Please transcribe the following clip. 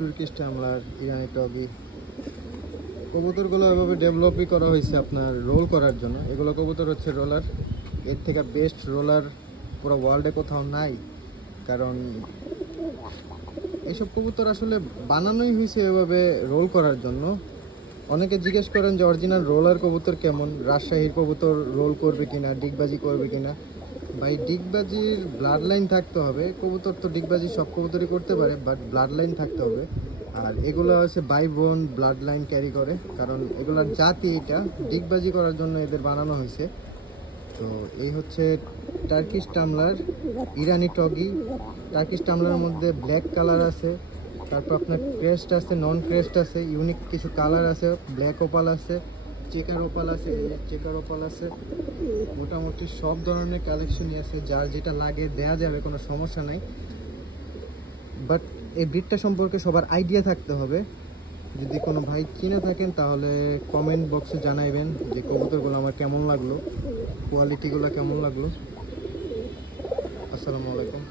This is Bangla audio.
তুর্কিশ টামলার, ইরানি টগি কবুতরগুলো এভাবে ডেভেলপই করা হয়েছে আপনার রোল করার জন্য। এগুলো কবুতর হচ্ছে রোলার, এর থেকে বেস্ট রোলার পুরো ওয়ার্ল্ডে কোথাও নাই। কারণ এইসব কবুতর আসলে বানানোই হয়েছে এভাবে রোল করার জন্য। অনেকে জিজ্ঞেস করেন যে অরিজিনাল রোলার কবুতর কেমন, রাজশাহীর কবুতর রোল করবে কিনা, ডিগবাজি করবে কিনা। ভাই ডিগবাজির ব্লাড লাইন থাকতে হবে। কবুতর তো ডিগবাজি সব কবুতরই করতে পারে, বাট ব্লাড লাইন থাকতে হবে। আর এগুলো হচ্ছে বাই বোন ব্লাড লাইন ক্যারি করে, কারণ এগুলার জাতি এটা ডিগবাজি করার জন্য এদের বানানো হয়েছে। তো এই হচ্ছে টার্কিশ টামলার, ইরানি টগি। টার্কিশ টামলার মধ্যে ব্ল্যাক কালার আছে, তারপর আপনার ক্রেস্ট আছে, নন ক্রেস্ট আছে, ইউনিক কিছু কালার আছে, ব্ল্যাক ওপাল আছে, চেকার ওপাল আছে, চেকার ওপাল আছে। মোটামুটি সব ধরনের কালেকশনই আছে, যার যেটা লাগে দেয়া যাবে, কোনো সমস্যা নাই। বাট এই ব্রিডটা সম্পর্কে সবার আইডিয়া থাকতে হবে। যদি কোনো ভাই কিনে থাকেন তাহলে কমেন্ট বক্সে জানাইবেন যে কবুতরগুলো আমার কেমন লাগলো, কোয়ালিটিগুলো কেমন লাগলো। আসসালামু আলাইকুম।